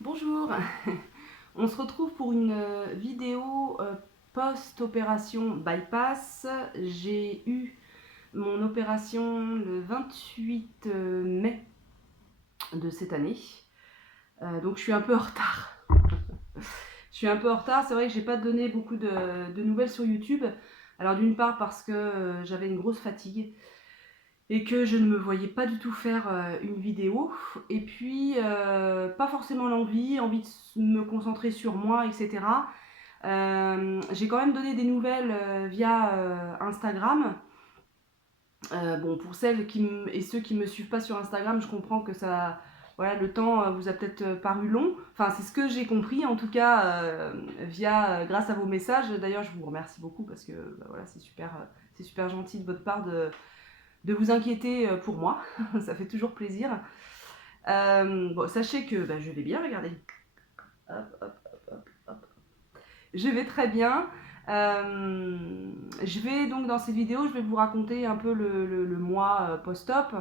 Bonjour, on se retrouve pour une vidéo post-opération bypass. J'ai eu mon opération le 28 mai de cette année, donc je suis un peu en retard. Je suis un peu en retard, c'est vrai que j'ai pas donné beaucoup de nouvelles sur YouTube. Alors d'une part parce que j'avais une grosse fatigue et que je ne me voyais pas du tout faire une vidéo, et puis pas forcément envie de me concentrer sur moi, etc. J'ai quand même donné des nouvelles via Instagram. Bon, pour celles et ceux qui me suivent pas sur Instagram, je comprends que ça, voilà, le temps vous a peut-être paru long. Enfin, c'est ce que j'ai compris, en tout cas, grâce à vos messages. D'ailleurs, je vous remercie beaucoup parce que bah, voilà, c'est super gentil de votre part de vous inquiéter pour moi. Ça fait toujours plaisir. Bon, sachez que bah, je vais bien, regardez. Hop, hop, hop, hop. Je vais très bien. Je vais donc dans cette vidéo, je vais vous raconter un peu le mois post-op.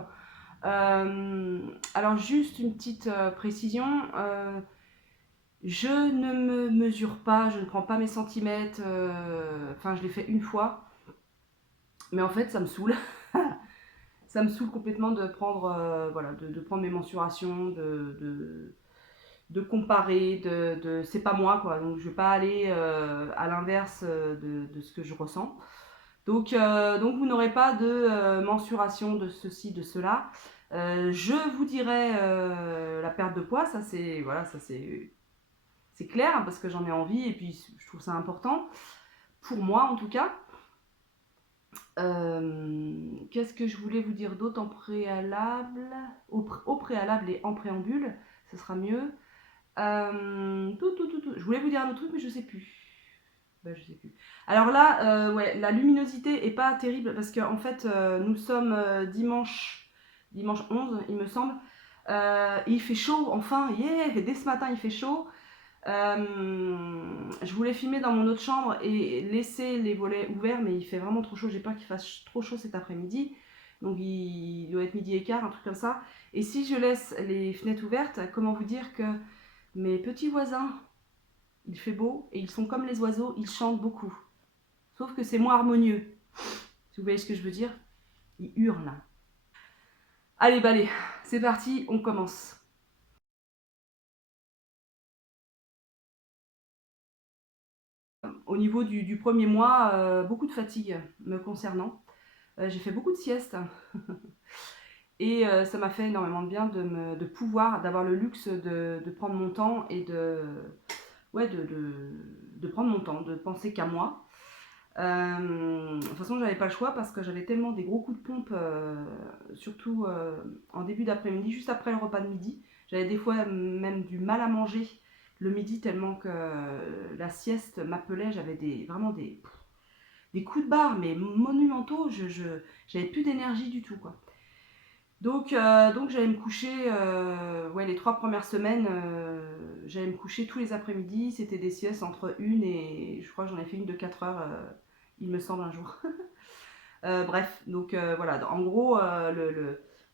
Alors juste une petite précision. Je ne me mesure pas, je ne prends pas mes centimètres. Enfin, je l'ai fait une fois. Mais en fait, ça me saoule. Ça me saoule complètement de prendre, voilà, de prendre mes mensurations, de comparer, c'est pas moi quoi, donc je vais pas aller à l'inverse de ce que je ressens. Donc vous n'aurez pas de mensuration de ceci, de cela. Je vous dirai la perte de poids, ça c'est voilà, ça c'est clair hein, parce que j'en ai envie et puis je trouve ça important pour moi en tout cas. Qu'est-ce que je voulais vous dire d'autre en préalable, au préalable et en préambule, ce sera mieux. Je voulais vous dire un autre truc, mais je sais plus. Bah, je sais plus. Alors là, ouais, la luminosité est pas terrible parce qu'en fait, nous sommes dimanche 11, il me semble. Il fait chaud, enfin, yeah, dès ce matin, il fait chaud. Je voulais filmer dans mon autre chambre et laisser les volets ouverts, mais il fait vraiment trop chaud. J'ai peur qu'il fasse trop chaud cet après-midi. Donc il doit être midi et quart, un truc comme ça. Et si je laisse les fenêtres ouvertes, comment vous dire que mes petits voisins, il fait beau et ils sont comme les oiseaux, ils chantent beaucoup. Sauf que c'est moins harmonieux. Si vous voyez ce que je veux dire, ils hurlent. Allez, bah allez, c'est parti, on commence. Au niveau du premier mois, beaucoup de fatigue me concernant. J'ai fait beaucoup de siestes et ça m'a fait énormément de bien d'avoir le luxe de prendre mon temps et ouais, de prendre mon temps, de penser qu'à moi. De toute façon, j'avais pas le choix parce que j'avais tellement des gros coups de pompe, surtout en début d'après-midi, juste après le repas de midi. J'avais des fois même du mal à manger le midi tellement que la sieste m'appelait. J'avais vraiment des coups de barre, mais monumentaux. J'avais plus d'énergie du tout, quoi. Donc j'allais me coucher, ouais, les 3 premières semaines, j'allais me coucher tous les après-midi. C'était des siestes entre une et je crois que j'en ai fait une de 4 heures, il me semble, un jour. Bref, donc voilà, en gros,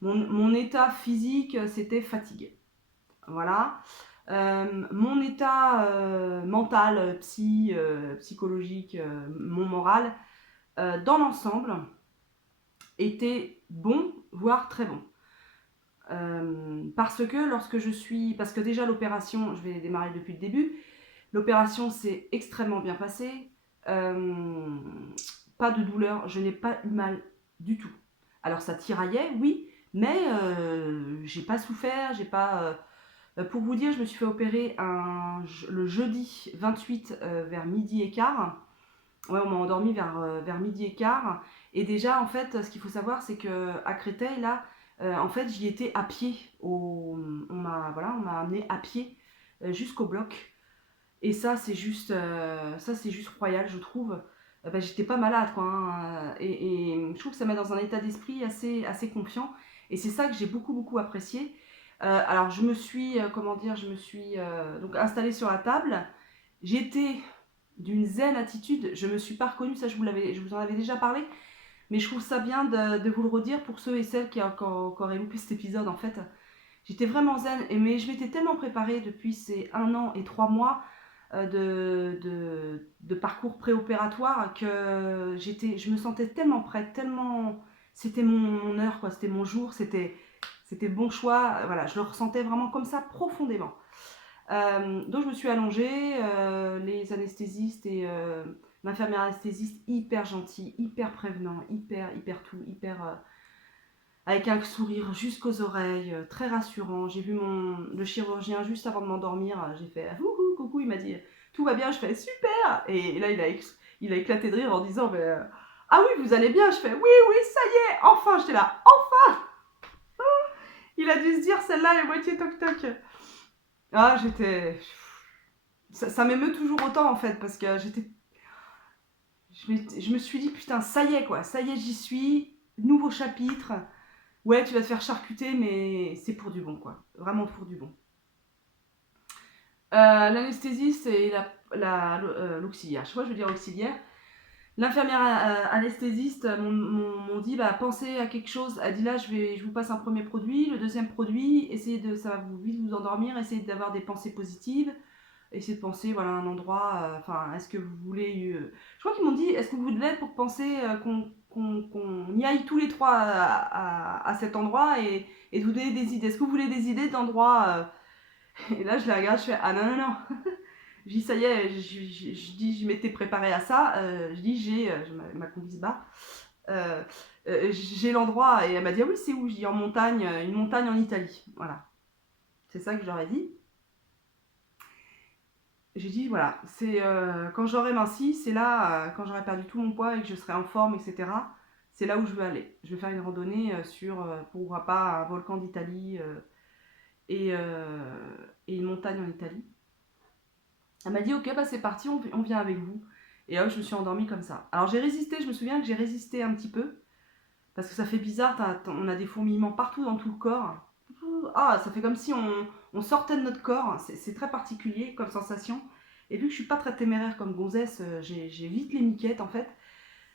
mon état physique, c'était fatigue. Voilà. Mon état mental, psychologique, mon moral, dans l'ensemble, était bon, voire très bon. Parce que déjà l'opération, je vais démarrer depuis le début, l'opération s'est extrêmement bien passée, euh, pas de douleur, je n'ai pas eu mal du tout. Alors ça tiraillait, oui, mais j'ai pas souffert, j'ai pas... pour vous dire, je me suis fait opérer le jeudi 28 vers midi et quart. Ouais, on m'a endormi vers midi et quart. Et déjà, en fait, ce qu'il faut savoir, c'est qu'à Créteil, là, en fait, j'y étais à pied. On m'a amené à pied jusqu'au bloc. Et ça, c'est juste royal, je trouve. Bah, j'étais pas malade, quoi. Hein, et je trouve que ça met dans un état d'esprit assez confiant. Et c'est ça que j'ai beaucoup, beaucoup apprécié. Alors, je me suis donc installée sur la table. J'étais d'une zen attitude. Je me suis pas reconnue, ça je vous en avais déjà parlé, mais je trouve ça bien de vous le redire pour ceux et celles qui auraient loupé cet épisode en fait. J'étais vraiment zen, mais je m'étais tellement préparée depuis ces 1 an et 3 mois de parcours préopératoire que je me sentais tellement prête, tellement... C'était mon heure, quoi, c'était mon jour, c'était le bon choix. Voilà, je le ressentais vraiment comme ça, profondément. Donc je me suis allongée, les anesthésistes et l'infirmière anesthésiste hyper gentil, hyper prévenant, hyper tout, avec un sourire jusqu'aux oreilles, très rassurant. J'ai vu le chirurgien juste avant de m'endormir, j'ai fait coucou, coucou, il m'a dit tout va bien, je fais super. Et là il a éclaté de rire en disant ah oui, vous allez bien. Je fais oui, oui, ça y est, enfin. J'étais là, enfin. Il a dû se dire celle-là est moitié toc toc. Ah, ça m'émeut toujours autant en fait, parce que je me suis dit putain, ça y est quoi, ça y est, j'y suis, nouveau chapitre. Ouais, tu vas te faire charcuter, mais c'est pour du bon, quoi. Vraiment pour du bon. L'anesthésiste et l'auxiliaire. Je crois que je veux dire auxiliaire. L'infirmière anesthésiste m'ont dit bah, pensez à quelque chose. Elle dit là, je vous passe un premier produit. Le deuxième produit, ça va vite vous endormir. Essayez d'avoir des pensées positives. Essayez de penser voilà, à un endroit. Est-ce que vous voulez. Je crois qu'ils m'ont dit est-ce que vous voulez pour penser qu'on y aille tous les trois à cet endroit et de vous donner des idées. Est-ce que vous voulez des idées d'endroits Et là, je les regarde, je fais ah non, non, non. Je dis ça y est, je m'étais préparée à ça. Je dis j'ai ma combi se bat. J'ai l'endroit et elle m'a dit ah oui, c'est où? Je dis en montagne, une montagne en Italie. Voilà. C'est ça que je leur ai dit. J'ai dit voilà, c'est quand j'aurai minci, c'est là, quand j'aurai perdu tout mon poids et que je serai en forme, etc. C'est là où je veux aller. Je vais faire une randonnée sur, pourquoi pas, un volcan d'Italie et, et une montagne en Italie. Elle m'a dit ok, bah c'est parti, on vient avec vous. Et hop, je me suis endormie comme ça. Alors j'ai résisté, je me souviens que j'ai résisté un petit peu, parce que ça fait bizarre, on a des fourmillements partout dans tout le corps. Ah, ça fait comme si on sortait de notre corps, c'est très particulier comme sensation. Et vu que je suis pas très téméraire comme gonzesse, j'ai vite les miquettes en fait.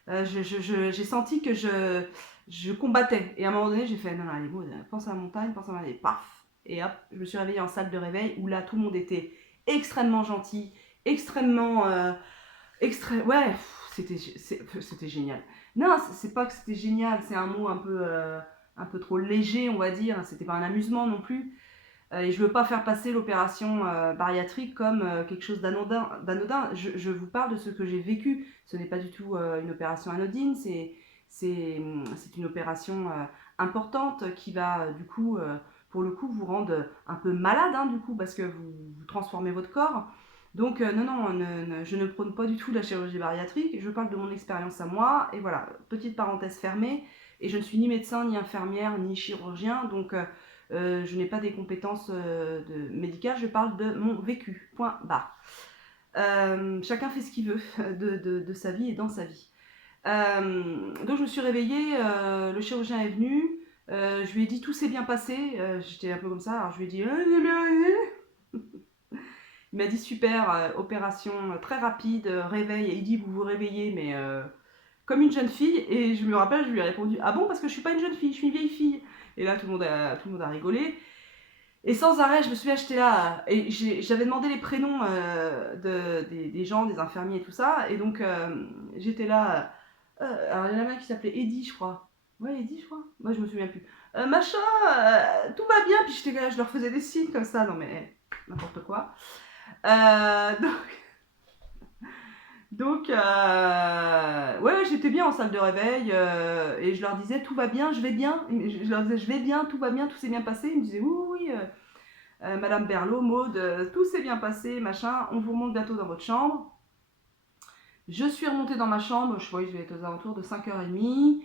J'ai senti que je combattais. Et à un moment donné, j'ai fait non, non, allez, Maud, pense à la montagne, pense à la montagne. Paf. Et hop, je me suis réveillée en salle de réveil où là, tout le monde était extrêmement gentil, extrêmement. Ouais, c'était génial. Non, c'est pas que c'était génial, c'est un mot un peu trop léger, on va dire. C'était pas un amusement non plus. Et je veux pas faire passer l'opération bariatrique comme quelque chose d'anodin. Je vous parle de ce que j'ai vécu. Ce n'est pas du tout une opération anodine, c'est une opération importante qui va du coup, pour le coup, vous rendre un peu malade, hein, du coup, parce que vous transformez votre corps. Donc non, je ne prône pas du tout la chirurgie bariatrique, je parle de mon expérience à moi, et voilà, petite parenthèse fermée, et je ne suis ni médecin, ni infirmière, ni chirurgien, donc je n'ai pas des compétences médicales, je parle de mon vécu, point barre. Chacun fait ce qu'il veut de sa vie et dans sa vie. Donc je me suis réveillée, le chirurgien est venu, je lui ai dit tout s'est bien passé, j'étais un peu comme ça, alors je lui ai dit c'est bien arrivé. Il m'a dit super, opération très rapide, réveil, et il dit vous vous réveillez mais comme une jeune fille, et je me rappelle, je lui ai répondu ah bon, parce que je suis pas une jeune fille, je suis une vieille fille. Et là tout le monde a rigolé. Et sans arrêt, je me souviens, j'étais là, et j'avais demandé les prénoms des gens, des infirmiers et tout ça, et donc j'étais là. Alors il y en a un qui s'appelait Eddie, je crois. Ouais, Eddie, je crois. Moi, je me souviens plus. Machin, tout va bien, puis j'étais là, je leur faisais des signes comme ça, non mais n'importe quoi. Donc, ouais, j'étais bien en salle de réveil et je leur disais tout va bien, je vais bien. Je leur disais je vais bien, tout va bien, tout s'est bien passé. Ils me disaient oui, oui, Madame Berlot, Maud, tout s'est bien passé, machin, on vous remonte bientôt dans votre chambre. Je suis remontée dans ma chambre, je crois que je vais être aux alentours de 5h30.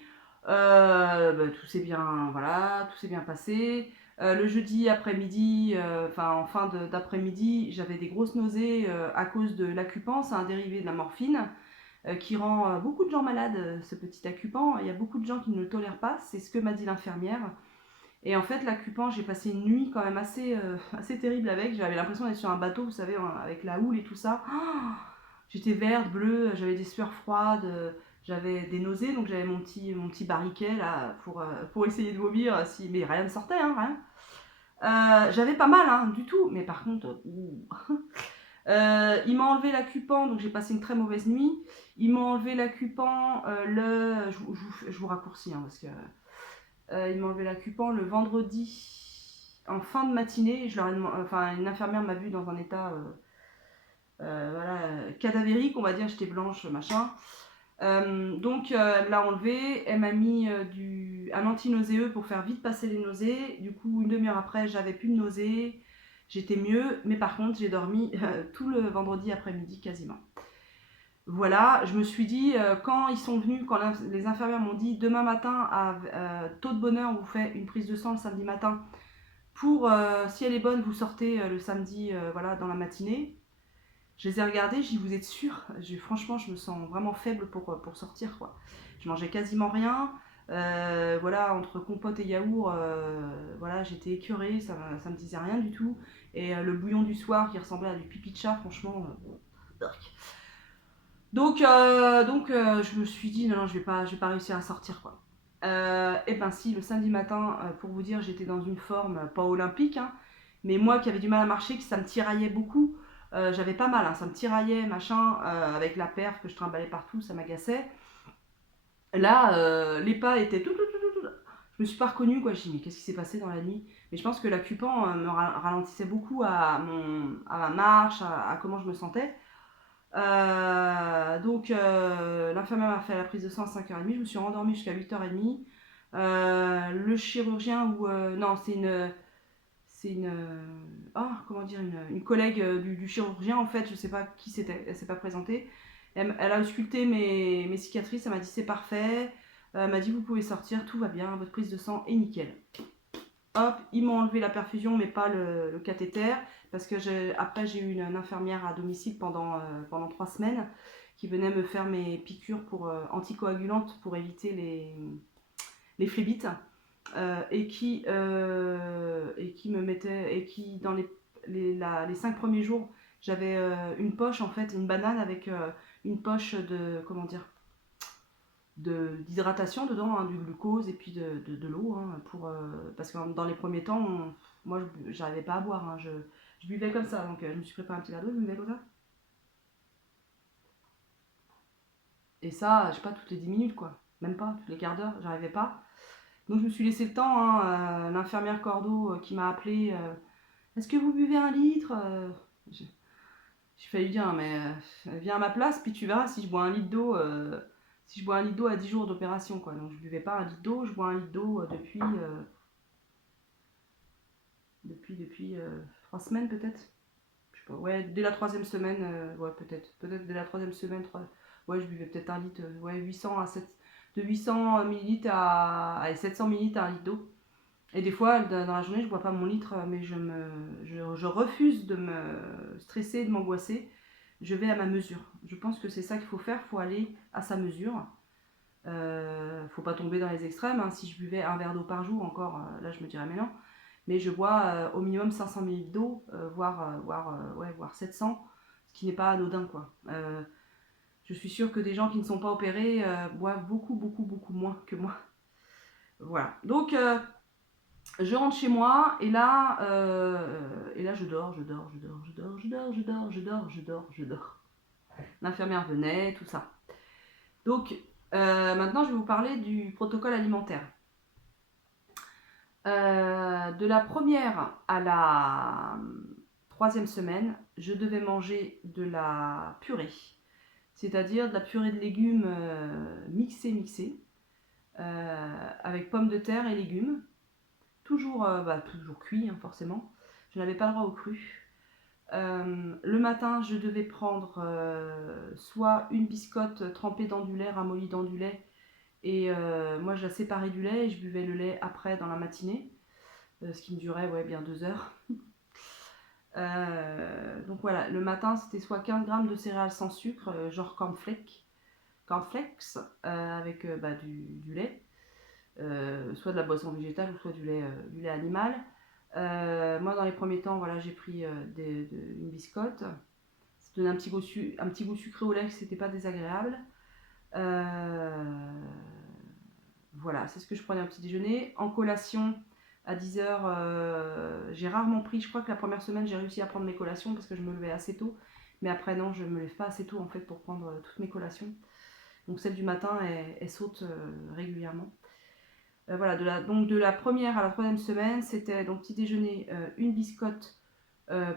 Tout s'est bien, voilà, tout s'est bien passé. Le jeudi après-midi, en fin d'après-midi, j'avais des grosses nausées à cause de l'accupant, c'est un dérivé de la morphine qui rend beaucoup de gens malades, ce petit accupant. Il y a beaucoup de gens qui ne le tolèrent pas, c'est ce que m'a dit l'infirmière. Et en fait, l'accupant, j'ai passé une nuit quand même assez terrible avec. J'avais l'impression d'être sur un bateau, vous savez, avec la houle et tout ça. Oh, j'étais verte, bleue, j'avais des sueurs froides, j'avais des nausées, donc j'avais mon petit bariquet là pour essayer de vomir, mais rien ne sortait, hein, rien. J'avais pas mal, hein, du tout, mais par contre, il m'a enlevé l'acupan, donc j'ai passé une très mauvaise nuit. Ils m'ont enlevé l'acupan je vous raccourcis, hein, parce que ils m'ont enlevé l'acupan le vendredi en fin de matinée. Enfin, une infirmière m'a vue dans un état voilà, cadavérique, on va dire, j'étais blanche, machin. Donc elle me l'a enlevé, elle m'a mis un anti-nauséeux pour faire vite passer les nausées. Du coup, une demi-heure après, j'avais plus de nausées, j'étais mieux, mais par contre, j'ai dormi tout le vendredi après-midi quasiment. Voilà, je me suis dit, quand ils sont venus, quand les infirmières m'ont dit demain matin, à taux de bonheur, on vous fait une prise de sang le samedi matin. Pour, si elle est bonne, vous sortez le samedi voilà, dans la matinée. Je les ai regardés, j'ai dit, vous êtes sûrs? Franchement, je me sens vraiment faible pour sortir, quoi. Je mangeais quasiment rien. Voilà, entre compote et yaourt, voilà, j'étais écœurée, ça me disait rien du tout. Et le bouillon du soir qui ressemblait à du pipi de chat, franchement, donc, je me suis dit, non, je vais pas réussir à sortir, quoi. Et ben si, le samedi matin, pour vous dire, j'étais dans une forme, pas olympique, hein, mais moi qui avais du mal à marcher, que ça me tiraillait beaucoup, j'avais pas mal, hein, ça me tiraillait, machin, avec la perf que je trimballais partout, ça m'agaçait. Là, les pas étaient tout. Je me suis pas reconnue, quoi. Je me suis dit, mais qu'est-ce qui s'est passé dans la nuit? Mais je pense que l'acupan me ralentissait beaucoup à ma marche, à comment je me sentais. L'infirmière m'a fait la prise de sang à 5h30, je me suis rendormie jusqu'à 8h30. Le chirurgien, non, comment dire, une collègue du chirurgien, en fait, je sais pas qui c'était, elle s'est pas présentée. Elle a ausculté mes cicatrices, elle m'a dit c'est parfait. Elle m'a dit vous pouvez sortir, tout va bien, votre prise de sang est nickel. Hop, ils m'ont enlevé la perfusion, mais pas le cathéter, parce que après j'ai eu une infirmière à domicile pendant 3 semaines qui venait me faire mes piqûres anticoagulantes pour éviter les phlébites, et qui me mettait, et qui dans les 5 premiers jours, j'avais une poche, en fait, une banane avec une poche comment dire, d'hydratation dedans, hein, du glucose et puis de l'eau, hein, parce que dans les premiers temps, moi j'arrivais pas à boire, hein, je buvais comme ça, donc je me suis préparé un petit verre d'eau, je buvais comme ça. Et ça, je sais pas, toutes les 10 minutes, quoi. Même pas, toutes les quarts d'heure, j'arrivais pas. Donc je me suis laissé le temps, hein, l'infirmière Cordeau qui m'a appelé, est-ce que vous buvez 1 litre? J'ai failli dire, mais viens à ma place, puis tu verras si je bois 1 litre d'eau. Si je bois 1 litre d'eau à 10 jours d'opération, quoi. Donc je buvais pas 1 litre d'eau, je bois 1 litre d'eau depuis 3 semaines peut-être. Je sais pas, ouais, dès la troisième semaine, ouais, peut-être dès la troisième semaine, ouais, je buvais peut-être 1 litre, ouais, 800 millilitres à 700 millilitres à 1 litre d'eau. Et des fois, dans la journée, je bois pas mon litre, mais je refuse de me stresser, de m'angoisser. Je vais à ma mesure. Je pense que c'est ça qu'il faut faire, il faut aller à sa mesure. Faut pas tomber dans les extrêmes, hein. Si je buvais un verre d'eau par jour encore, là je me dirais mais non. Mais je bois au minimum 500 ml d'eau, voire 700, ce qui n'est pas anodin, quoi. Je suis sûre que des gens qui ne sont pas opérés boivent beaucoup moins que moi. Voilà. Donc je rentre chez moi et là je dors. L'infirmière venait, tout ça. Donc maintenant je vais vous parler du protocole alimentaire. De la première à la troisième semaine, je devais manger de la purée, c'est-à-dire de la purée de légumes mixée, avec pommes de terre et légumes, toujours cuit, hein, forcément. Je n'avais pas le droit au cru. Le matin, je devais prendre soit une biscotte trempée dans du lait, ramollie dans du lait, et moi je la séparais du lait et je buvais le lait après dans la matinée, ce qui me durait bien 2 heures. Donc voilà, le matin c'était soit 15 grammes de céréales sans sucre, genre cornflakes, avec du lait, soit de la boisson végétale ou soit du lait animal. Moi dans les premiers temps, voilà, j'ai pris une biscotte. Ça donnait un petit goût sucré au lait, c'était pas désagréable. Voilà, c'est ce que je prenais au petit déjeuner. En collation, À 10h, j'ai rarement pris, je crois que la première semaine, j'ai réussi à prendre mes collations parce que je me levais assez tôt. Mais après, non, je me lève pas assez tôt en fait pour prendre toutes mes collations. Donc celle du matin, elle saute régulièrement. Voilà, donc de la première à la troisième semaine, c'était donc petit déjeuner, une biscotte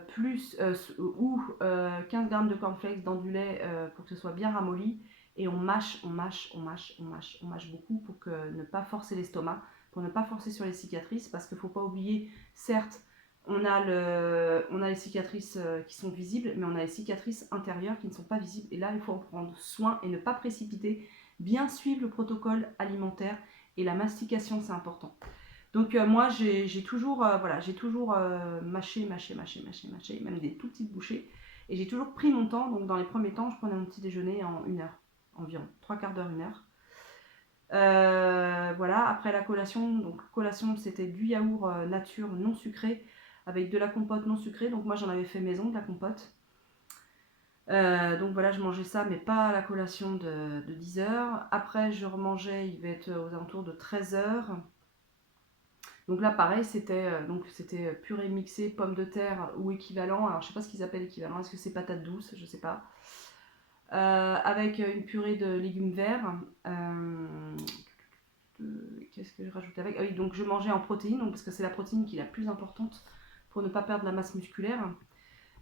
plus ou 15 grammes de cornflakes dans du lait pour que ce soit bien ramolli. Et on mâche, on mâche, on mâche, on mâche, on mâche beaucoup pour ne pas forcer l'estomac, pour ne pas forcer sur les cicatrices, parce qu'il ne faut pas oublier, certes, on a les cicatrices qui sont visibles, mais on a les cicatrices intérieures qui ne sont pas visibles. Et là, il faut en prendre soin et ne pas précipiter, bien suivre le protocole alimentaire et la mastication, c'est important. Donc moi j'ai toujours, voilà, j'ai toujours mâché, même des tout petites bouchées. Et j'ai toujours pris mon temps, donc dans les premiers temps, je prenais mon petit déjeuner en 1 heure environ, 3/4 d'heure, 1 heure. Voilà, après la collation, donc collation c'était du yaourt nature non sucré avec de la compote non sucrée, donc moi j'en avais fait maison de la compote. Donc voilà, je mangeais ça, mais pas à la collation de 10h. Après je remangeais, il va être aux alentours de 13h. Donc là, pareil, c'était purée mixée, pommes de terre ou équivalent. Alors, je sais pas ce qu'ils appellent équivalent. Est-ce que c'est patate douce? Je sais pas. Avec une purée de légumes verts. Qu'est-ce que je rajoute avec? Ah oui, donc je mangeais en protéines, donc, parce que c'est la protéine qui est la plus importante pour ne pas perdre la masse musculaire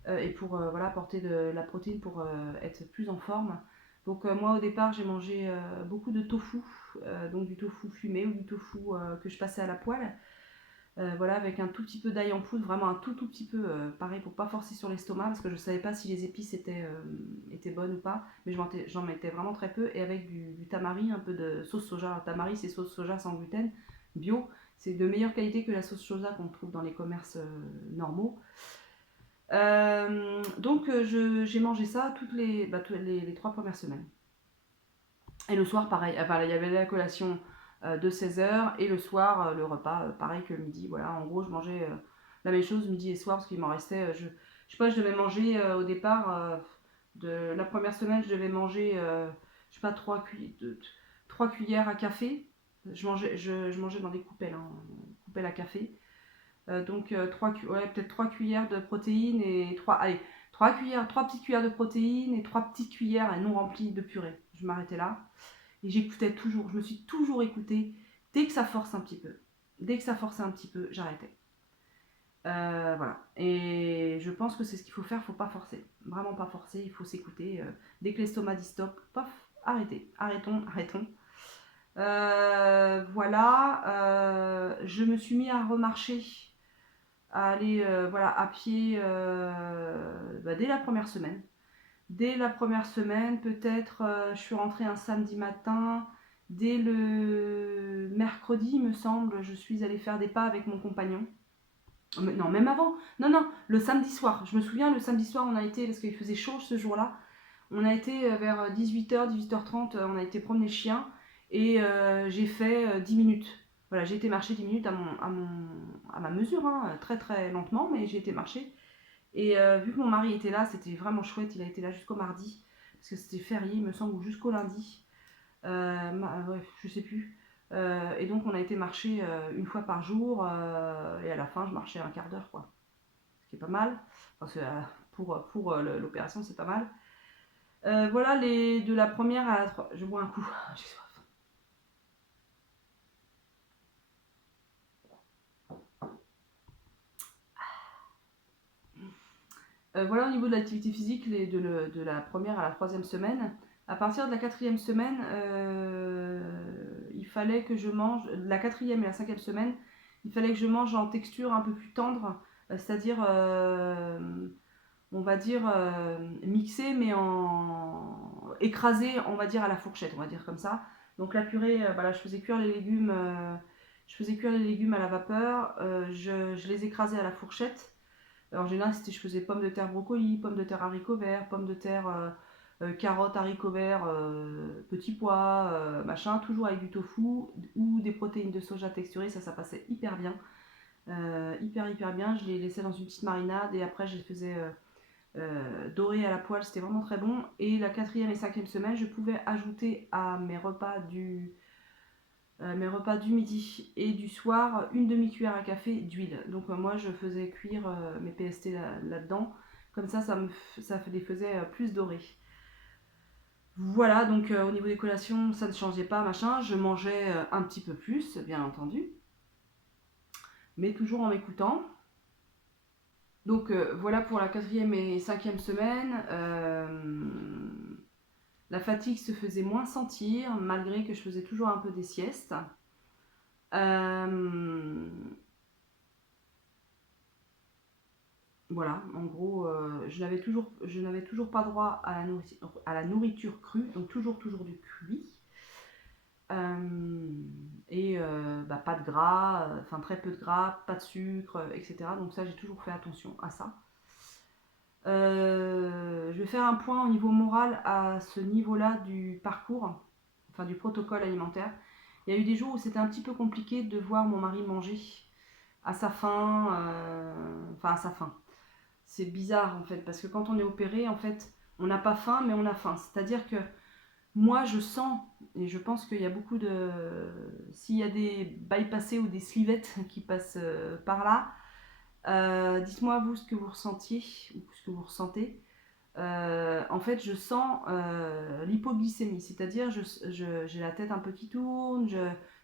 et pour voilà, apporter de la protéine pour être plus en forme. Donc moi au départ j'ai mangé beaucoup de tofu, donc du tofu fumé ou du tofu que je passais à la poêle. Voilà, avec un tout petit peu d'ail en poudre, vraiment un tout petit peu, pareil pour pas forcer sur l'estomac, parce que je savais pas si les épices étaient bonnes ou pas, mais j'en mettais vraiment très peu, et avec du tamari, un peu de sauce soja. Tamari, c'est sauce soja sans gluten, bio, c'est de meilleure qualité que la sauce soja qu'on trouve dans les commerces normaux. Donc j'ai mangé ça toutes les 3 premières semaines. Et le soir, pareil, enfin, il y avait la collation de 16h et le soir, le repas, pareil que midi. Voilà, en gros, je mangeais la même chose midi et soir parce qu'il m'en restait. Je sais pas, je devais manger au départ, de la première semaine, je devais manger, je sais pas, 3 cuillères à café. Je mangeais dans des coupelles, hein, coupelles à café. Donc, peut-être 3 cuillères de protéines et 3 petites cuillères de protéines et 3 petites cuillères non remplies de purée. Je m'arrêtais là. Et j'écoutais toujours, je me suis toujours écoutée. Dès que ça force un petit peu, dès que ça forçait un petit peu, j'arrêtais. Voilà. Et je pense que c'est ce qu'il faut faire, il ne faut pas forcer. Vraiment pas forcer, il faut s'écouter. Dès que l'estomac dit stop, pof, arrêtez. Arrêtons, arrêtons. Voilà. Je me suis mis à remarcher, à aller voilà, à pied dès la première semaine. Dès la première semaine, peut-être, je suis rentrée un samedi matin. Dès le mercredi, il me semble, je suis allée faire des pas avec mon compagnon. Non, même avant. Non, non, le samedi soir. Je me souviens, le samedi soir, on a été, parce qu'il faisait chaud ce jour-là, on a été vers 18h, 18h30, on a été promener le chien et j'ai fait 10 minutes. Voilà, j'ai été marcher 10 minutes à ma mesure, hein, très très lentement, mais j'ai été marcher. Et vu que mon mari était là, c'était vraiment chouette. Il a été là jusqu'au mardi, parce que c'était férié, il me semble, ou jusqu'au lundi. Ouais, je sais plus. Et donc on a été marcher une fois par jour, et à la fin je marchais un quart d'heure, quoi. Ce qui est pas mal. Parce que pour l'opération, c'est pas mal. Voilà, de la première à la troisième. Je bois un coup, j'ai soif. Voilà au niveau de l'activité physique de la première à la troisième semaine. À partir de la quatrième semaine, il fallait que je mange, la quatrième et la cinquième semaine, il fallait que je mange en texture un peu plus tendre, c'est-à-dire, on va dire, mixé, mais écrasé, on va dire, à la fourchette, on va dire comme ça. Donc la purée, voilà, je faisais cuire les légumes, à la vapeur, je les écrasais à la fourchette. En général, je faisais pommes de terre brocoli, pommes de terre haricots verts, pommes de terre carottes, haricots verts, petits pois, machin, toujours avec du tofu ou des protéines de soja texturées, ça passait hyper bien. Hyper bien, je les laissais dans une petite marinade et après je les faisais dorer à la poêle, c'était vraiment très bon. Et la quatrième et cinquième semaine, je pouvais ajouter à mes repas mes repas du midi et du soir, une demi-cuillère à café d'huile. Donc moi je faisais cuire mes PST là-dedans, comme ça les faisait plus dorés. Voilà, donc au niveau des collations, ça ne changeait pas, machin. Je mangeais un petit peu plus, bien entendu, mais toujours en m'écoutant. Donc voilà pour la 4e et 5e semaine. La fatigue se faisait moins sentir, malgré que je faisais toujours un peu des siestes. Voilà, en gros, je n'avais toujours pas droit à la nourriture crue, donc toujours du cuit. Pas de gras, enfin très peu de gras, pas de sucre, etc. Donc ça, j'ai toujours fait attention à ça. Je vais faire un point au niveau moral à ce niveau-là du parcours, enfin du protocole alimentaire. Il y a eu des jours où c'était un petit peu compliqué de voir mon mari manger à sa faim, à sa faim. C'est bizarre en fait, parce que quand on est opéré, en fait, on n'a pas faim, mais on a faim. C'est-à-dire que moi, je sens, et je pense qu'il y a beaucoup de... S'il y a des bypassés ou des slivettes qui passent par là, dites-moi vous ce que vous ressentiez ou ce que vous ressentez. En fait, je sens l'hypoglycémie, c'est-à-dire j'ai la tête un peu qui tourne, je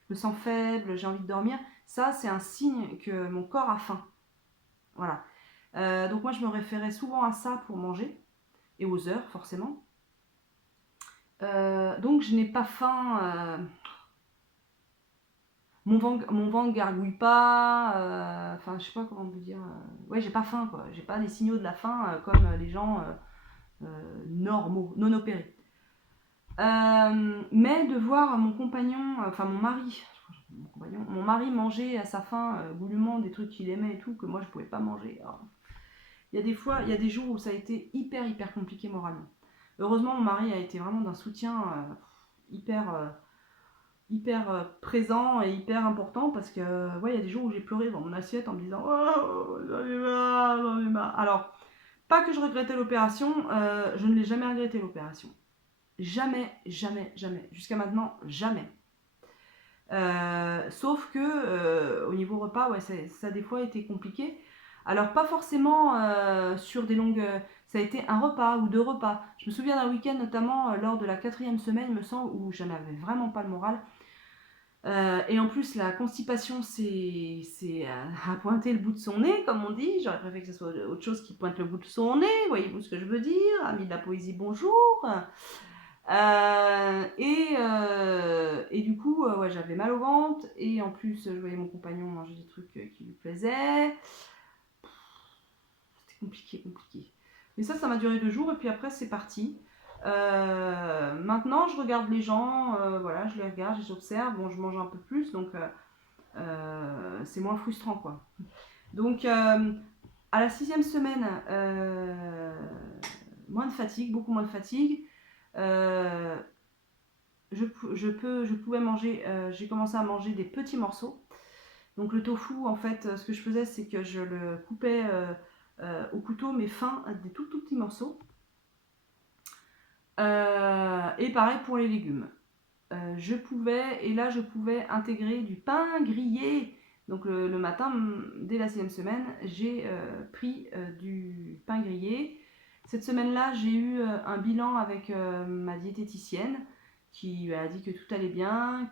me sens faible, j'ai envie de dormir. Ça, c'est un signe que mon corps a faim. Voilà. Donc moi, je me référais souvent à ça pour manger, et aux heures, forcément. Donc je n'ai pas faim. Mon ventre gargouille pas. Enfin, je sais pas comment vous dire. Ouais, j'ai pas faim, quoi. J'ai pas les signaux de la faim comme les gens normaux, non opérés. Mais de voir mon compagnon, enfin mon mari manger à sa faim goulûment des trucs qu'il aimait et tout, que moi je pouvais pas manger. Alors, il y a des fois, il y a des jours où ça a été hyper compliqué moralement. Heureusement, mon mari a été vraiment d'un soutien hyper présent et hyper important, parce que ouais, il y a des jours où j'ai pleuré dans mon assiette en me disant oh, j'en ai marre. Alors, pas que je regrettais l'opération, je ne l'ai jamais regretté l'opération. Jamais. Jusqu'à maintenant, jamais. Sauf que au niveau repas, ouais, ça a des fois été compliqué. Alors pas forcément sur des longues... ça a été un repas ou 2 repas. Je me souviens d'un week-end notamment lors de la 4e semaine, il me semble, où je n'avais vraiment pas le moral. Et en plus, la constipation, c'est à pointer le bout de son nez, comme on dit. J'aurais préféré que ce soit autre chose qui pointe le bout de son nez. Voyez-vous ce que je veux dire? Amis de la poésie, bonjour. Et du coup, ouais, j'avais mal au ventre. Et en plus, je voyais mon compagnon manger des trucs qui lui plaisaient. C'était compliqué. Mais ça m'a duré 2 jours. Et puis après, c'est parti. Maintenant, je regarde les gens. Voilà, je les regarde, je les observe. Bon, je mange un peu plus. Donc, c'est moins frustrant, quoi. Donc, à la 6e semaine, moins de fatigue, beaucoup moins de fatigue. Je pouvais manger, j'ai commencé à manger des petits morceaux. Donc le tofu, en fait, ce que je faisais, c'est que je le coupais au couteau, mais fin, des tout petits morceaux. Et pareil pour les légumes. Je pouvais intégrer du pain grillé. Donc le matin, dès la 6e semaine, j'ai pris du pain grillé. Cette semaine-là, j'ai eu un bilan avec ma diététicienne qui a dit que tout allait bien.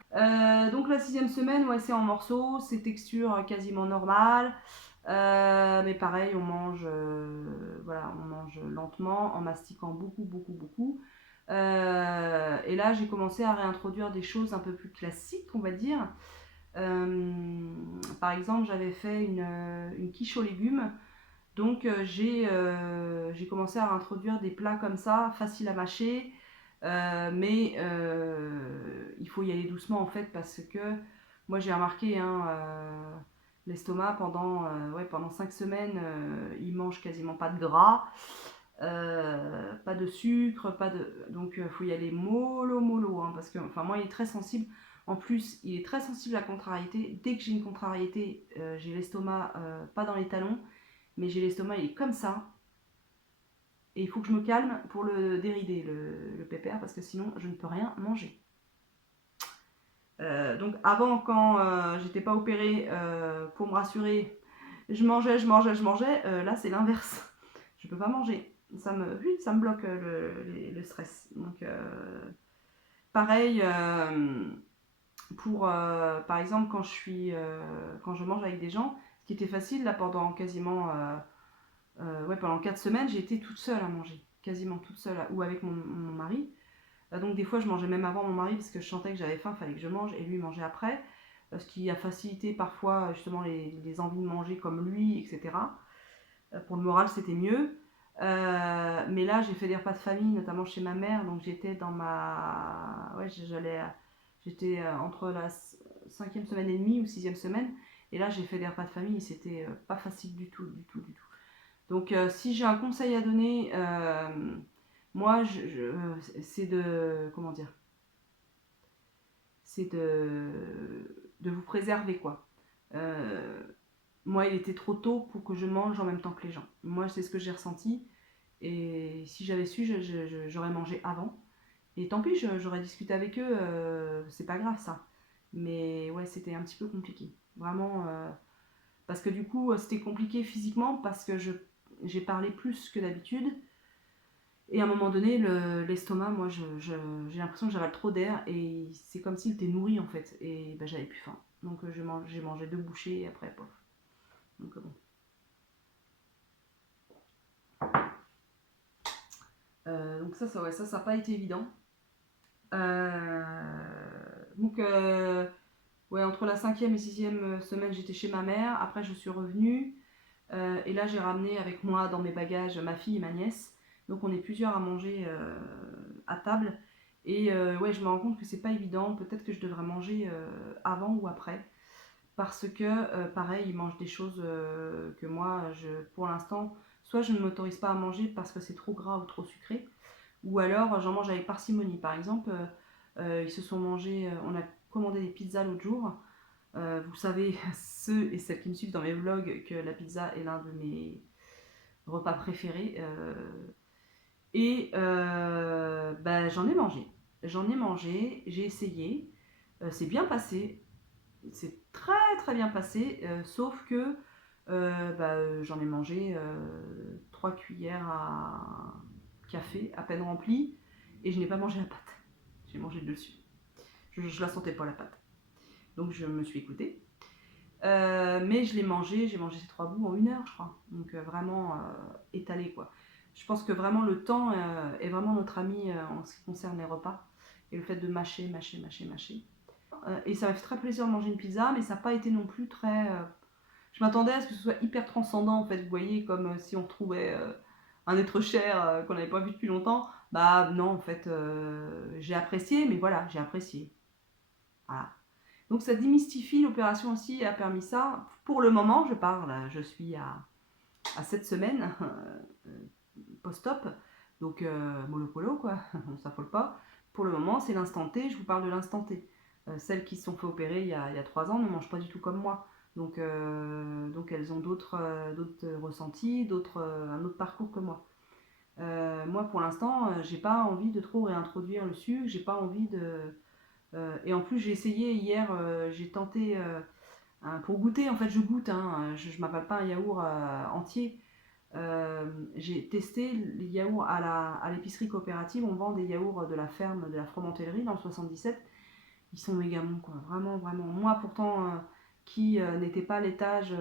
Donc la 6e semaine, ouais, c'est en morceaux, c'est texture quasiment normale. Mais pareil, on mange lentement, en mastiquant beaucoup. Et là, j'ai commencé à réintroduire des choses un peu plus classiques, on va dire. Par exemple, j'avais fait une quiche aux légumes. Donc, j'ai commencé à réintroduire des plats comme ça, faciles à mâcher. Mais il faut y aller doucement, en fait, parce que moi, j'ai remarqué, l'estomac, pendant 5 semaines, il mange quasiment pas de gras. Pas de sucre, donc faut y aller mollo, parce que moi il est très sensible. En plus, il est très sensible à la contrariété. Dès que j'ai une contrariété, j'ai l'estomac pas dans les talons, mais j'ai l'estomac, il est comme ça. Et il faut que je me calme pour le dérider, le pépère, parce que sinon je ne peux rien manger. Donc avant, quand j'étais pas opérée, pour me rassurer, je mangeais, là c'est l'inverse. Je peux pas manger. Oui, ça me bloque le stress. Donc pareil, par exemple, quand je mange avec des gens, ce qui était facile là pendant quasiment ouais, pendant 4 semaines, j'ai été toute seule à manger, quasiment toute seule, ou avec mon mari. Donc des fois, je mangeais même avant mon mari parce que je sentais que j'avais faim, il fallait que je mange, et lui mangeait après. Ce qui a facilité parfois justement les envies de manger comme lui, etc. Pour le moral, c'était mieux. Mais là, j'ai fait des repas de famille, notamment chez ma mère, donc j'étais dans ma... Ouais, j'étais entre la 5e semaine et demie ou 6e semaine, et là, j'ai fait des repas de famille, et c'était pas facile du tout, du tout, du tout. Donc, si j'ai un conseil à donner, moi, c'est de, comment dire, c'est de vous préserver, quoi. Moi, il était trop tôt pour que je mange en même temps que les gens. Moi, c'est ce que j'ai ressenti. Et si j'avais su, j'aurais mangé avant. Et tant pis, j'aurais discuté avec eux. C'est pas grave, ça. Mais ouais, c'était un petit peu compliqué. Vraiment. Parce que du coup, c'était compliqué physiquement parce que j'ai parlé plus que d'habitude. Et à un moment donné, l'estomac, moi, j'ai l'impression que j'avale trop d'air et c'est comme s'il était nourri en fait. Et ben, j'avais plus faim. Donc j'ai mangé 2 bouchées et après, pof. Donc bon. Donc ouais, ça n'a pas été évident. Donc, ouais, entre la 5e et 6e semaine, j'étais chez ma mère. Après, je suis revenue. Et là, j'ai ramené avec moi dans mes bagages ma fille et ma nièce. Donc, on est plusieurs à manger à table. Et ouais, je me rends compte que c'est pas évident. Peut-être que je devrais manger avant ou après. Parce que, pareil, ils mangent des choses que moi, pour l'instant, soit je ne m'autorise pas à manger parce que c'est trop gras ou trop sucré, ou alors j'en mange avec parcimonie. Par exemple, ils se sont mangés, on a commandé des pizzas l'autre jour. Vous savez, ceux et celles qui me suivent dans mes vlogs, que la pizza est l'un de mes repas préférés. Bah, j'en ai mangé. J'en ai mangé, j'ai essayé. C'est bien passé. C'est très très bien passé. Sauf que j'en ai mangé 3 cuillères à café à peine remplies. Et je n'ai pas mangé la pâte. J'ai mangé le dessus. Je la sentais pas, la pâte. Donc je me suis écoutée. Mais j'ai mangé ces 3 bouts en 1 heure, je crois. Donc vraiment étalé, quoi. Je pense que vraiment le temps est vraiment notre ami en ce qui concerne les repas. Et le fait de mâcher. Et ça m'a fait très plaisir de manger une pizza, mais ça n'a pas été non plus très... Je m'attendais à ce que ce soit hyper transcendant, en fait, vous voyez, comme si on retrouvait un être cher qu'on n'avait pas vu depuis longtemps. Bah non, en fait, j'ai apprécié, mais voilà, j'ai apprécié. Voilà. Donc ça démystifie l'opération aussi, a permis ça. Pour le moment, je suis à 7 semaines post-op, donc mollo polo, quoi, on s'affole pas. Pour le moment, c'est l'instant T, je vous parle de l'instant T. Celles qui se sont fait opérer il y a 3 ans ne mangent pas du tout comme moi. Donc elles ont d'autres ressentis, un autre parcours que moi. Moi, pour l'instant, j'ai pas envie de trop réintroduire le sucre, j'ai pas envie de... et en plus, j'ai essayé hier, j'ai tenté, pour goûter, en fait, je goûte, hein, je m'avale pas un yaourt entier. J'ai testé les yaourts à l'épicerie coopérative, on vend des yaourts de la ferme, de la fromentellerie dans le 77. Ils sont méga bons, quoi, vraiment, vraiment. Moi, pourtant, qui n'était pas à l'étage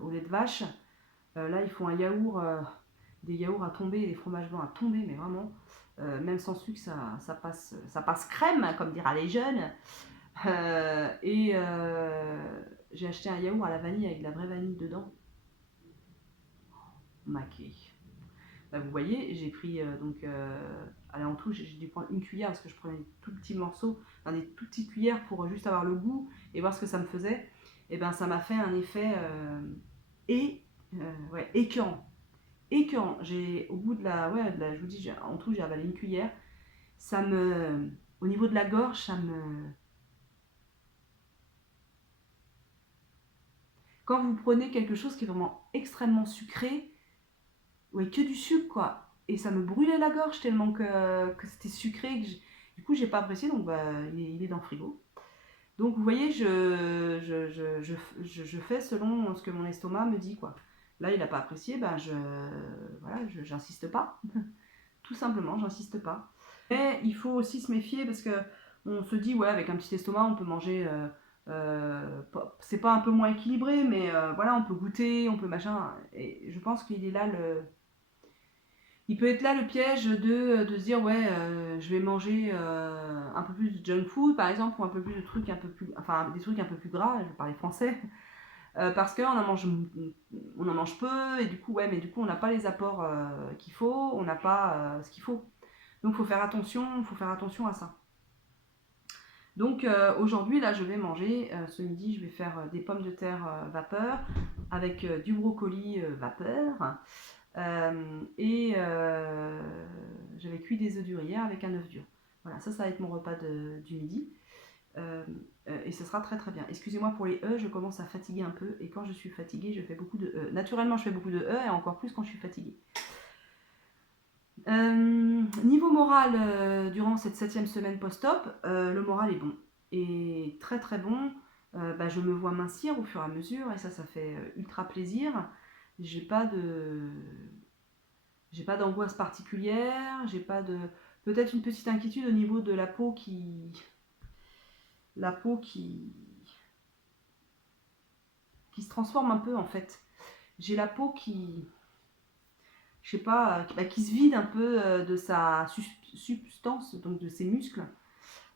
au lait de vache, là, ils font un yaourt, des yaourts à tomber, des fromages blancs à tomber, mais vraiment, même sans sucre, ça passe crème, comme dira les jeunes. J'ai acheté un yaourt à la vanille avec de la vraie vanille dedans. Maqué. Bah, vous voyez, j'ai pris allez, en tout, j'ai dû prendre 1 cuillère parce que je prenais des tout petits morceaux, enfin des tout petites cuillères pour juste avoir le goût et voir ce que ça me faisait. Et ben ça m'a fait un effet ouais, écœurant. Écœurant. Au bout je vous dis, en tout, j'ai avalé 1 cuillère. Au niveau de la gorge, quand vous prenez quelque chose qui est vraiment extrêmement sucré, ouais, que du sucre, quoi. Et ça me brûlait la gorge tellement que c'était sucré, Du coup, j'ai pas apprécié, donc bah, il est dans le frigo. Donc vous voyez, je fais selon ce que mon estomac me dit, quoi. Là, il n'a pas apprécié, ben voilà, j'insiste pas. Tout simplement, j'insiste pas. Mais il faut aussi se méfier parce que on se dit, ouais, avec un petit estomac, on peut manger. C'est pas un peu moins équilibré, mais voilà, on peut goûter, on peut machin. Et je pense qu'il est là il peut être là le piège de se dire, ouais, je vais manger un peu plus de junk food, par exemple, ou un peu plus de trucs un peu plus. Enfin, des trucs un peu plus gras, je vais parler français. Parce on en mange peu, et du coup, ouais, mais du coup, on n'a pas les apports qu'il faut, on n'a pas ce qu'il faut. Donc, il faut faire attention à ça. Donc, aujourd'hui, là, je vais manger, ce midi, je vais faire des pommes de terre vapeur avec du brocoli vapeur. Et j'avais cuit des œufs durs hier avec un œuf dur. Voilà, ça va être mon repas du midi. Et ce sera très très bien. Excusez-moi pour les E, je commence à fatiguer un peu. Et quand je suis fatiguée, je fais beaucoup de E. Naturellement, je fais beaucoup de E et encore plus quand je suis fatiguée. Niveau moral, durant cette 7e semaine post-op, le moral est bon. Et très très bon. Bah, je me vois mincir au fur et à mesure et ça fait ultra plaisir. J'ai pas d'angoisse particulière, j'ai pas de... Peut-être une petite inquiétude au niveau de la peau qui... La peau qui se transforme un peu en fait. J'ai la peau qui... Je sais pas, qui se vide un peu de sa substance, donc de ses muscles.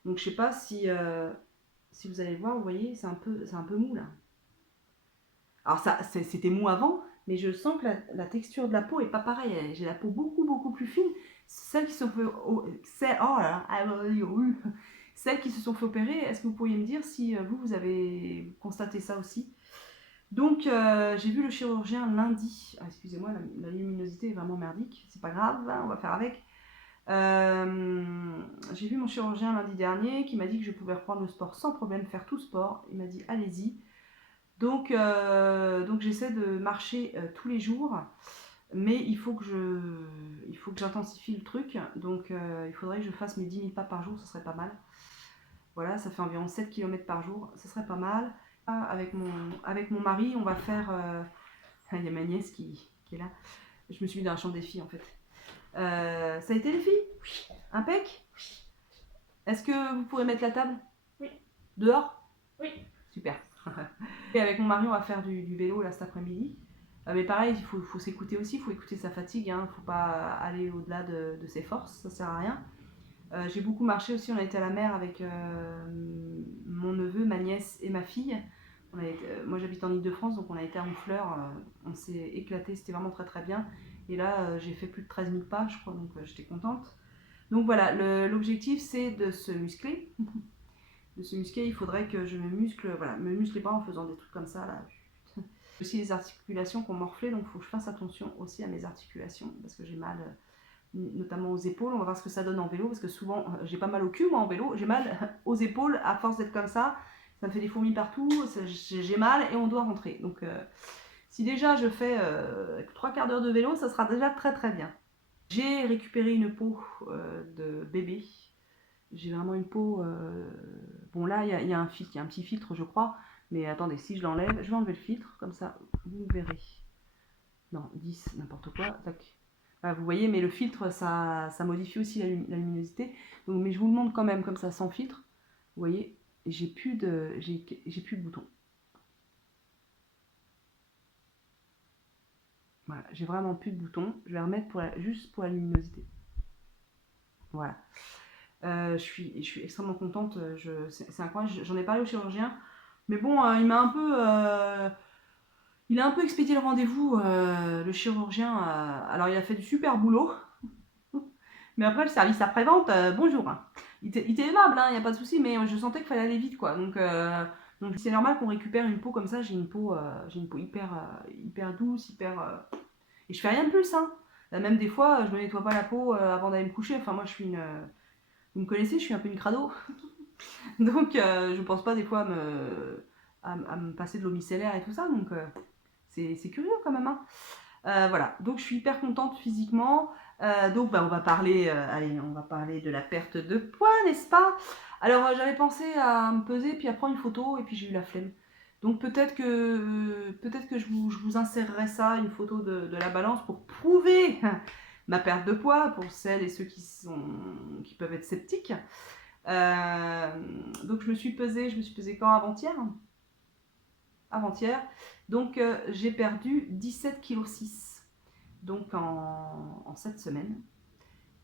Donc je sais pas si vous allez voir, vous voyez, c'est un peu mou là. Alors c'était mou avant, mais je sens que la texture de la peau est pas pareille. J'ai la peau beaucoup beaucoup plus fine. Celles qui se sont fait, celles qui se sont fait opérer, est-ce que vous pourriez me dire si vous avez constaté ça aussi? Donc j'ai vu le chirurgien lundi. Ah, excusez-moi, la luminosité est vraiment merdique. C'est pas grave, hein, on va faire avec. J'ai vu mon chirurgien lundi dernier qui m'a dit que je pouvais reprendre le sport sans problème, faire tout sport. Il m'a dit allez-y. Donc j'essaie de marcher tous les jours, mais il faut que j'intensifie le truc. Donc il faudrait que je fasse mes 10 000 pas par jour, ce serait pas mal. Voilà, ça fait environ 7 km par jour, ce serait pas mal. Avec mon mari, on va faire... il y a ma nièce qui est là. Je me suis mis dans un champ des filles en fait. Ça a été les filles? Oui. Impec? Oui. Est-ce que vous pourrez mettre la table? Oui. Dehors? Oui. Super. Et avec mon mari, on va faire du vélo là cet après-midi. Mais pareil, il faut s'écouter aussi, il faut écouter sa fatigue. Il ne faut pas aller au-delà de ses forces, ça sert à rien. J'ai beaucoup marché aussi, on a été à la mer avec mon neveu, ma nièce et ma fille. Moi j'habite en Ile-de-France, donc on a été à Honfleur, on s'est éclaté, c'était vraiment très très bien. Et là j'ai fait plus de 13 000 pas, je crois, donc j'étais contente. Donc voilà, l'objectif c'est de se muscler. De se muscler, il faudrait que je me muscle, voilà, me muscler pas en faisant des trucs comme ça là. Aussi les articulations qui ont morflé, donc il faut que je fasse attention aussi à mes articulations parce que j'ai mal, notamment aux épaules. On va voir ce que ça donne en vélo parce que souvent j'ai pas mal au cul moi en vélo, j'ai mal aux épaules à force d'être comme ça me fait des fourmis partout, j'ai mal et on doit rentrer. Donc si déjà je fais 3/4 d'heure de vélo, ça sera déjà très très bien. J'ai récupéré une peau de bébé. J'ai vraiment une peau... Bon là il y a un filtre, il y a un petit filtre je crois. Mais attendez, si je l'enlève, je vais enlever le filtre, comme ça vous verrez. Non, 10, n'importe quoi. Tac. Voilà, vous voyez, mais le filtre, ça modifie aussi la luminosité. Donc, mais je vous le montre quand même comme ça, sans filtre. Vous voyez, j'ai plus de bouton. Voilà, j'ai vraiment plus de boutons. Je vais remettre juste pour la luminosité. Voilà. Je suis extrêmement contente. C'est incroyable. J'en ai parlé au chirurgien. Mais bon, il a un peu expédié le rendez-vous, le chirurgien. Alors, il a fait du super boulot. Mais après, le service après-vente, bonjour. Il était aimable, il n'y a pas de souci, mais je sentais qu'il fallait aller vite, quoi. Donc c'est normal qu'on récupère une peau comme ça. J'ai une peau hyper douce, et je fais rien de plus, hein. Même des fois, je me nettoie pas la peau avant d'aller me coucher. Enfin, moi, vous me connaissez, je suis un peu une crado. Donc, je pense pas des fois à me passer de l'eau micellaire et tout ça. Donc, c'est curieux quand même, hein. Voilà, donc je suis hyper contente physiquement. Donc, on va parler, allez, on va parler de la perte de poids, n'est-ce pas? Alors, j'avais pensé à me peser, puis à prendre une photo, et puis j'ai eu la flemme. Donc, peut-être que je vous insérerai ça, une photo de la balance, pour prouver ma perte de poids, pour celles et ceux qui peuvent être sceptiques. Donc, je me suis pesée quand? Avant-hier? Avant-hier. Donc, j'ai perdu 17,6 kg. Donc, en 7 semaines.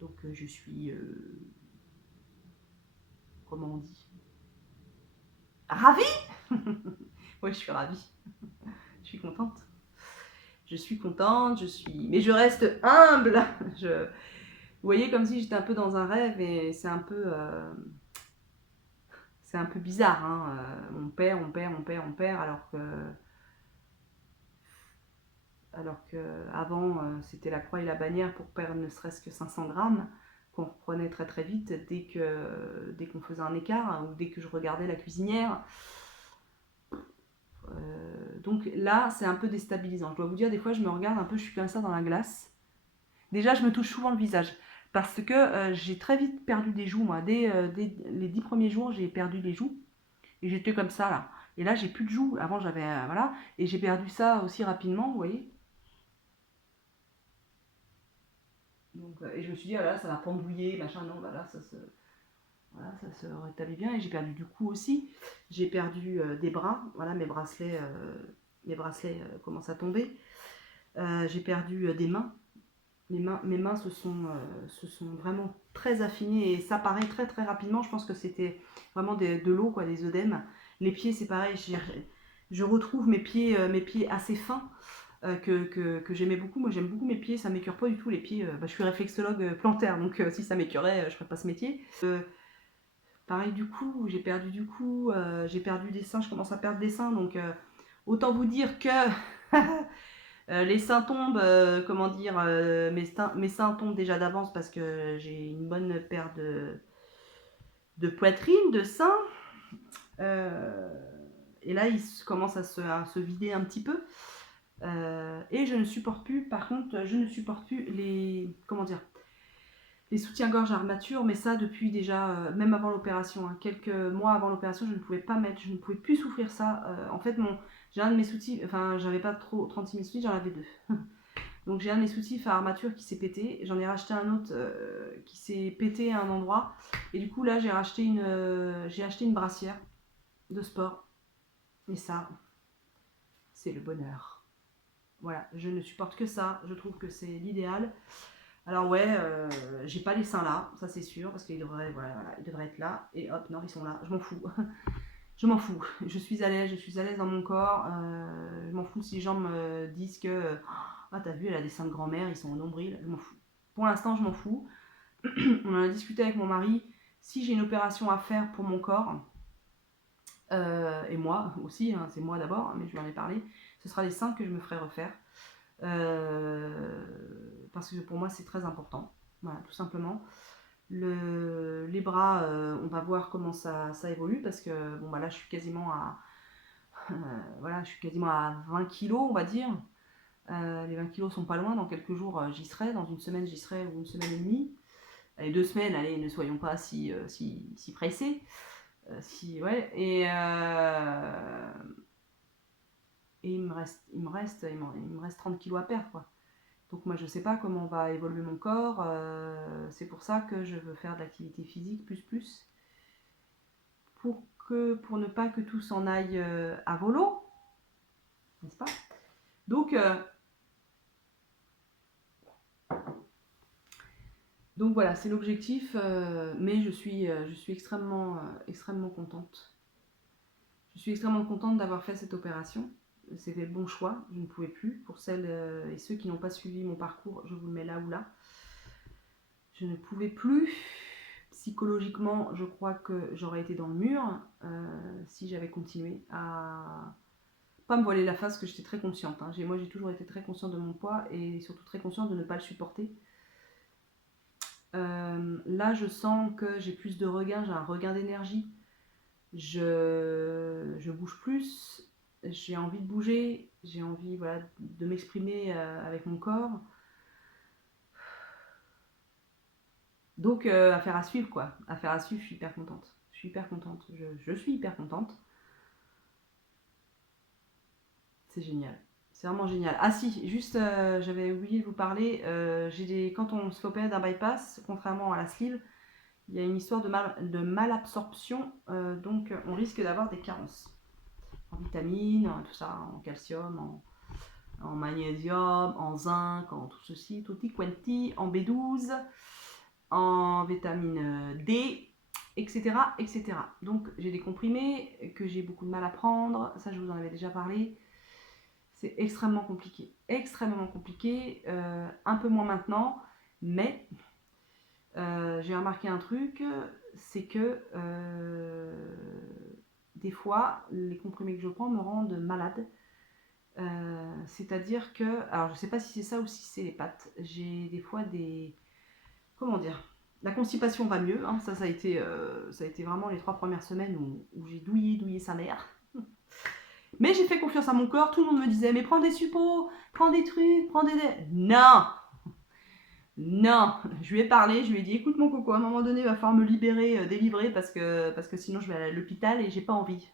Donc je suis, comment on dit? Ravie. Ouais, je suis ravie. Je suis contente. Je suis contente, mais je reste humble. Vous voyez, comme si j'étais un peu dans un rêve, et c'est un peu bizarre, hein. On perd, alors que avant, c'était la croix et la bannière pour perdre ne serait-ce que 500 grammes, qu'on reprenait très très vite dès qu'on faisait un écart, hein, ou dès que je regardais la cuisinière. Donc là, c'est un peu déstabilisant. Je dois vous dire, des fois, je me regarde un peu, je suis comme ça dans la glace. Déjà, je me touche souvent le visage, parce que j'ai très vite perdu des joues, moi. Dès les 10 premiers jours, j'ai perdu les joues, et j'étais comme ça, là. Et là, j'ai plus de joues. Avant, j'avais, voilà, et j'ai perdu ça aussi rapidement, vous voyez. Donc, et je me suis dit, ah là, ça va pendouiller, machin. Non, bah là, ça se rétablit bien. Et j'ai perdu du cou aussi. J'ai perdu des bras. Voilà, mes bracelets commencent à tomber. J'ai perdu des mains. Mes mains se sont vraiment très affinées, et ça paraît très très rapidement. Je pense que c'était vraiment de l'eau, quoi, des œdèmes. Les pieds, c'est pareil. Je retrouve mes pieds assez fins, que j'aimais beaucoup. Moi, j'aime beaucoup mes pieds, ça m'écœure pas du tout les pieds. Je suis réflexologue plantaire, donc si ça m'écœurait, je ferais pas ce métier. Pareil du cou, j'ai perdu du cou, j'ai perdu des seins, je commence à perdre des seins, donc autant vous dire que les seins tombent, comment dire, mes seins tombent déjà d'avance, parce que j'ai une bonne paire de poitrine, de seins. Et là, ils commencent à se vider un petit peu. Et je ne supporte plus, par contre, je ne supporte plus comment dire, les soutiens-gorge armature, mais ça depuis déjà, même avant l'opération, hein, quelques mois avant l'opération, je ne pouvais pas mettre, je ne pouvais plus souffrir ça. En fait, j'ai un de mes soutifs, enfin, j'avais pas trop 36 000 soutifs, j'en avais deux. Donc j'ai un de mes soutifs à armature qui s'est pété, j'en ai racheté un autre qui s'est pété à un endroit, et du coup là j'ai acheté une brassière de sport, et ça, c'est le bonheur. Voilà, je ne supporte que ça, je trouve que c'est l'idéal. Alors ouais, j'ai pas les seins là, ça c'est sûr, parce qu'ils devraient, voilà, ils devraient être là, et hop, non, ils sont là, je m'en fous. Je m'en fous, je suis à l'aise dans mon corps, je m'en fous si les gens me disent que ah, t'as vu, elle a des seins de grand-mère, ils sont au nombril, je m'en fous. Pour l'instant, je m'en fous. On en a discuté avec mon mari. Si j'ai une opération à faire pour mon corps, et moi aussi, hein, c'est moi d'abord, mais je lui en ai parlé, ce sera les seins que je me ferai refaire. Parce que pour moi, c'est très important. Voilà, tout simplement. Les bras, on va voir comment ça évolue, parce que bon, là, je suis quasiment à voilà, je suis quasiment à 20 kilos, on va dire. Les 20 kilos sont pas loin, dans quelques jours j'y serai, dans une semaine j'y serai, ou une semaine et demie. Allez, 2 semaines, allez, ne soyons pas si pressés. Ouais, et il me reste 30 kilos à perdre, quoi. Donc moi je sais pas comment va évoluer mon corps, c'est pour ça que je veux faire de l'activité physique plus, pour ne pas que tout s'en aille à volo, n'est-ce pas? Donc voilà, c'est l'objectif, mais je suis extrêmement, extrêmement contente. Je suis extrêmement contente d'avoir fait cette opération. C'était le bon choix, je ne pouvais plus. Pour celles et ceux qui n'ont pas suivi mon parcours, je vous le mets là ou là. Je ne pouvais plus. Psychologiquement, je crois que j'aurais été dans le mur si j'avais continué à pas me voiler la face, que j'étais très consciente. Hein. Moi, j'ai toujours été très consciente de mon poids, et surtout très consciente de ne pas le supporter. Là, je sens que j'ai plus de regain, j'ai un regain d'énergie. Je bouge plus, j'ai envie de bouger, j'ai envie, voilà, de m'exprimer avec mon corps. Donc, affaire à suivre, quoi. Affaire à suivre, je suis hyper contente. Je suis hyper contente. Je suis hyper contente. C'est génial. C'est vraiment génial. Ah si, juste, j'avais oublié de vous parler. Quand on se fait opérer d'un bypass, contrairement à la sleeve, il y a une histoire de malabsorption. Donc, on risque d'avoir des carences. En vitamines, tout ça, en calcium, en magnésium, en zinc, en tout ceci, tutti quanti, en B12, en vitamine D, etc., etc. Donc j'ai des comprimés que j'ai beaucoup de mal à prendre, ça je vous en avais déjà parlé. C'est extrêmement compliqué, un peu moins maintenant, mais j'ai remarqué un truc, c'est que des fois les comprimés que je prends me rendent malade. C'est-à-dire que, alors je sais pas si c'est ça ou si c'est les pâtes, j'ai des fois des, comment dire, la constipation va mieux, hein, ça a été vraiment les 3 premières semaines où j'ai douillé sa mère. Mais j'ai fait confiance à mon corps, tout le monde me disait, mais prends des suppos, prends des trucs, prends des... Non, non, je lui ai parlé, je lui ai dit, écoute mon coco, à un moment donné, il va falloir me libérer, délivrer, parce que sinon je vais à l'hôpital et j'ai pas envie.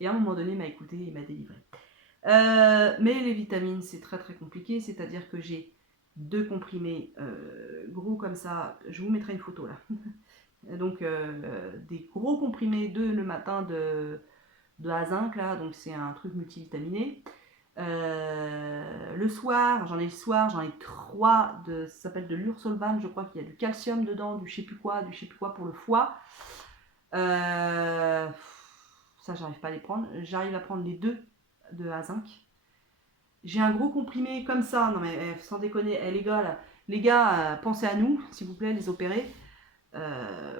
Et à un moment donné, il m'a écouté et il m'a délivré. Mais les vitamines, c'est très très compliqué, c'est-à-dire que j'ai 2 comprimés gros comme ça, je vous mettrai une photo là. Donc des gros comprimés, 2 le matin de zinc là, donc c'est un truc multivitaminé. Le soir, j'en ai 3 ça s'appelle de l'Ursolvan, je crois qu'il y a du calcium dedans, du je sais plus quoi pour le foie. Ça j'arrive pas à les prendre, j'arrive à prendre les 2 de zinc. J'ai un gros comprimé comme ça, non mais sans déconner, les gars, pensez à nous, s'il vous plaît, les opérer.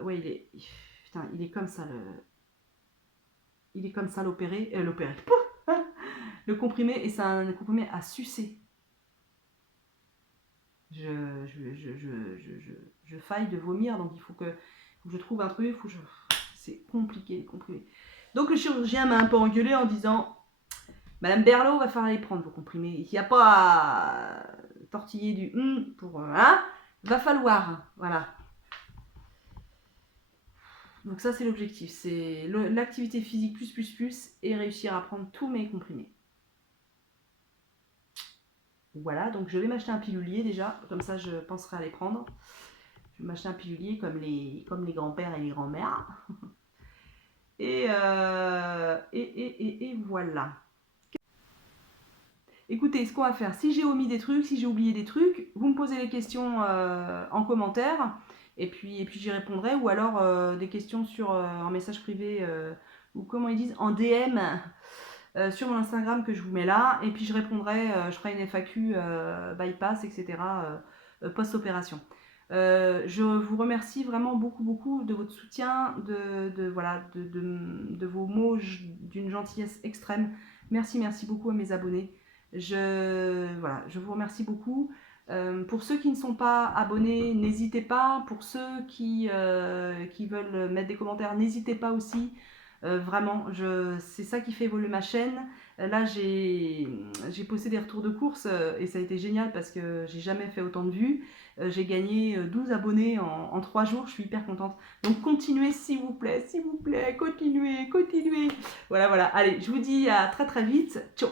Ouais, il est comme ça l'opéré, le comprimé, et c'est un comprimé à sucer. Je faille de vomir, donc il faut que je trouve un truc, c'est compliqué les comprimés. Donc le chirurgien m'a un peu engueulé en disant, Madame Berlot va falloir les prendre vos comprimés. Il n'y a pas à tortiller du pour hein, va falloir, voilà. Donc ça c'est l'objectif, c'est l'activité physique plus et réussir à prendre tous mes comprimés. Voilà, donc je vais m'acheter un pilulier déjà, comme ça je penserai à les prendre. Je vais m'acheter un pilulier comme les grands-pères et les grands-mères. Et voilà. Écoutez, ce qu'on va faire, si j'ai omis des trucs, si j'ai oublié des trucs, vous me posez les questions en commentaire, et puis j'y répondrai, ou alors des questions en message privé, ou comment ils disent, en DM, sur mon Instagram que je vous mets là, et puis je répondrai, je ferai une FAQ bypass, etc., post-opération. Je vous remercie vraiment beaucoup de votre soutien, de vos mots d'une gentillesse extrême. Merci beaucoup à mes abonnés. Je vous remercie beaucoup. Pour ceux qui ne sont pas abonnés, n'hésitez pas. Pour ceux qui veulent mettre des commentaires, n'hésitez pas aussi. Vraiment, c'est ça qui fait évoluer ma chaîne. Là, j'ai posté des retours de course et ça a été génial parce que j'ai jamais fait autant de vues. J'ai gagné 12 abonnés en 3 jours, je suis hyper contente. Donc continuez s'il vous plaît, continuez. Voilà. Allez, je vous dis à très vite. Ciao.